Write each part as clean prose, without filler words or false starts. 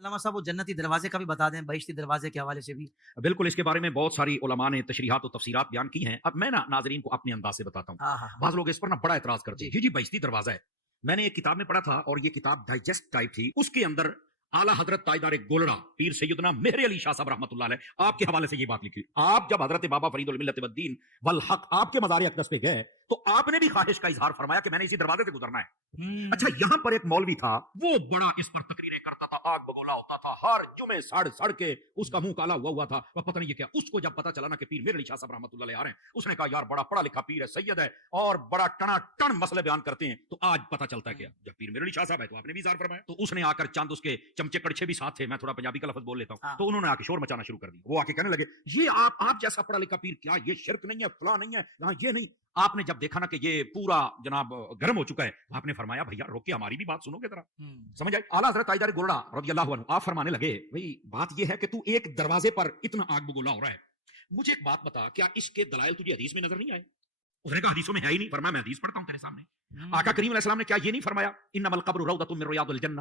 علامہ صاحب وہ جنتی دروازے کا بھی بتا دیں، بہشتی دروازے کے حوالے سے بھی۔ بالکل اس کے بارے میں بہت ساری علماء نے تشریحات و تفسیرات بیان کی ہیں۔ اب میں نا ناظرین کو اپنے انداز سے بتاتا ہوں۔ ہاں، ہاں، ہاں۔ بعض لوگ اس پر نا بڑا اعتراض کرتے ہیں، جی۔ جی بہشتی دروازہ ہے۔ میں نے ایک کتاب میں پڑھا تھا اور یہ کتاب ڈائجسٹ ٹائپ تھی، اس کے اندر اعلیٰ حضرت تاجدار گولڑا پیر سیدنا مہر علی شاہ صاحب رحمۃ اللہ علیہ آپ کے حوالے سے یہ بات لکھی۔ آپ جب حضرت بابا فرید الملت والدین والحق آپ کے مزار اقدس پہ گئے تو آپ نے بھی خواہش کا اظہار فرمایا کہ میں نے اسی دروازے سے گزرنا ہے۔ اچھا یہاں پر ایک مولوی تھا، وہ بڑا اس پر تقریریں کرتا تھا، آگ بگولا ہوتا تھا، ہر جمعے سڑ کے اس کا منہ کالا ہوا تھا، پتہ نہیں یہ کیا۔ اس کو جب پتہ چلا نا کہ پیر مہر علی شاہ صاحب رحمۃ اللہ علیہ آ رہے ہیں، اس نے کہا یار بڑا پڑھا لکھا پیر ہے، سید ہے اور بڑا ٹنا ٹن مسئلے بیان کرتے ہیں۔ تو آج پتہ چلتا ہے کہ جب پیر مہر علی شاہ صاحب ہے تو آپ نے بھی اظہار فرمایا۔ تو اس نے آ کر چند اس کے چمچے کڑچے بھی ساتھ تھے، میں تھوڑا پنجابی کا لفظ بول لیتا ہوں، تو انہوں نے آ کے شور مچانا شروع کر دیا۔ وہ آ کے کہنے لگے یہ آپ جیسا پڑھا لکھا پیر، کیا یہ شرک نہیں ہے، فلاں نہیں ہے، یہاں یہ نہیں۔ آپ نے جب دیکھا نا کہ یہ پورا جناب گرم ہو چکا ہے، آپ نے فرمایا بھیا روک کے ہماری بھی بات سنو گے ذرا، سمجھ آئی؟ اعلیٰ حضرت تاجدار گولڑا رضی اللہ عنہ آپ فرمانے لگے بھئی بات یہ ہے کہ تو ایک دروازے پر اتنا آگ بگولا ہو رہا ہے، مجھے ایک بات بتا، کیا اس کے دلائل تجھے حدیث میں نظر نہیں آئے؟ اس نے کہا حدیثوں میں ہے ہی نہیں۔ فرمایا میں حدیث پڑھتا ہوں تیرے سامنے۔ آقا کریم علیہ السلام نے کیا یہ نہیں فرمایا انما القبر روضۃ من ریاض الجنہ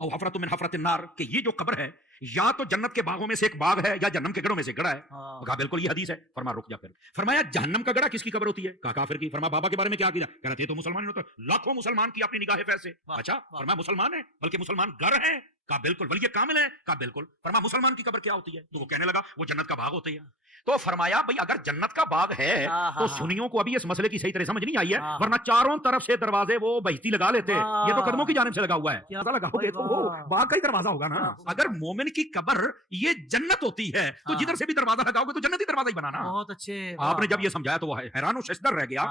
او حفرۃ من حفرۃ النار، کہ یہ جو قبر ہے یا تو جنت کے باغوں میں سے ایک باغ ہے یا جہنم کے گڑھوں میں سے گڑھا ہے؟ کہا بالکل یہ حدیث ہے۔ فرمایا رک جا پھر۔ فرمایا جہنم کا گڑھا کس کی قبر ہوتی ہے؟ کہا کافر کی۔ فرمایا بابا کے بارے میں کیا کیا؟ کہہ رہے تھے تو مسلمان ہوتا لاکھوں مسلمان کی اپنی نگاہ فیض سے۔ اچھا فرمایا مسلمان ہے بلکہ مسلمان گر ہیں؟ کہا بالکل۔ ولی کامل ہے؟ کہا بالکل۔ فرمایا مسلمان کی قبر کیا ہوتی ہے؟ تو وہ کہنے لگا وہ جنت کا باغ ہوتی ہے۔ تو فرمایا بھئی اگر جنت کا باغ ہے تو سنیوں کو ابھی اس مسئلے کی صحیح طرح سمجھ نہیں آئی ہے، ورنہ چاروں طرف سے دروازے وہ بہشتی لگا لیتے، یہ تو قدموں کی جانب سے لگا ہوا ہے۔ پتہ لگاؤ گے تو وہ باغ کا ہی دروازہ ہوگا نا۔ اگر مومن کی قبر یہ جنت ہوتی ہے تو جدھر سے بھی دروازہ لگاؤ گے تو جنتی دروازہ ہی بنانا۔ بہت اچھے۔ آپ نے جب یہ سمجھایا تو وہ حیران و ششدر رہ گیا۔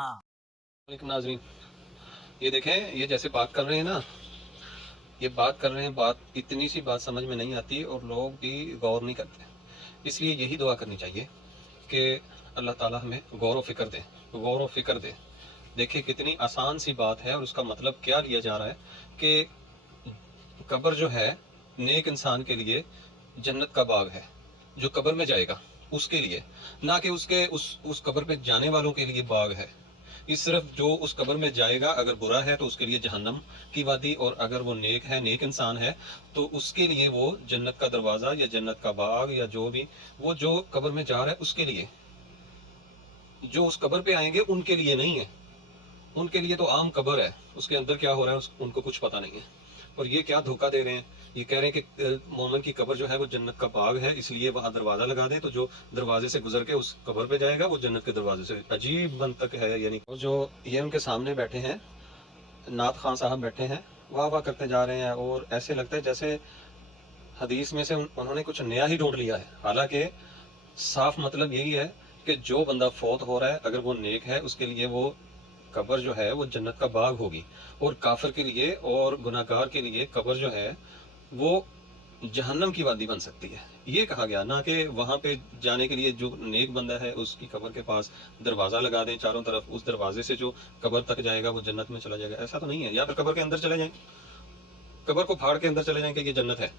علیکم ناظرین، یہ دیکھیں یہ جیسے بات کر رہے ہیں نا، یہ بات کر رہے ہیں، بات اتنی سی بات سمجھ میں نہیں آتی اور لوگ بھی غور نہیں کرتے، اس لیے یہی دعا کرنی چاہیے کہ اللہ تعالیٰ ہمیں غور و فکر دے، غور و فکر دے۔ دیکھیں کتنی آسان سی بات ہے اور اس کا مطلب کیا لیا جا رہا ہے کہ قبر جو ہے نیک انسان کے لیے جنت کا باغ ہے، جو قبر میں جائے گا اس کے لیے، نہ کہ اس قبر پہ جانے والوں کے لیے باغ ہے۔ اس صرف جو اس قبر میں جائے گا اگر برا ہے تو اس کے لیے جہنم کی وادی، اور اگر وہ نیک ہے، نیک انسان ہے تو اس کے لیے وہ جنت کا دروازہ یا جنت کا باغ، یا جو بھی وہ جو قبر میں جا رہا ہے اس کے لیے۔ جو اس قبر پہ آئیں گے ان کے لیے نہیں ہے، ان کے لیے تو عام قبر ہے، اس کے اندر کیا ہو رہا ہے ان کو کچھ پتہ نہیں ہے۔ اور یہ کیا دھوکہ دے رہے ہیں، یہ کہہ رہے ہیں کہ مومن کی قبر جو ہے وہ جنت کا باغ ہے، اس لیے وہاں دروازہ لگا دیں تو جو دروازے سے گزر کے اس قبر پہ جائے گا وہ جنت کے دروازے سے۔ عجیب منطق ہے، یعنی جو یہ ان کے سامنے بیٹھے ہیں نعت خان صاحب بیٹھے ہیں، واہ واہ کرتے جا رہے ہیں اور ایسے لگتا ہے جیسے حدیث میں سے انہوں نے کچھ نیا ہی ڈھونڈ لیا ہے، حالانکہ صاف مطلب یہی ہے کہ جو بندہ فوت ہو رہا ہے اگر وہ نیک ہے اس کے لیے وہ قبر جو ہے وہ جنت کا باغ ہوگی، اور کافر کے لیے اور گناہگار کے لیے قبر جو ہے وہ جہنم کی وادی بن سکتی ہے۔ یہ کہا گیا، نہ کہ وہاں پہ جانے کے لیے جو نیک بندہ ہے اس کی قبر کے پاس دروازہ لگا دیں چاروں طرف، اس دروازے سے جو قبر تک جائے گا وہ جنت میں چلا جائے گا۔ ایسا تو نہیں ہے، یا پھر قبر کے اندر چلے جائیں، قبر کو پھاڑ کے اندر چلے جائیں کہ یہ جنت ہے۔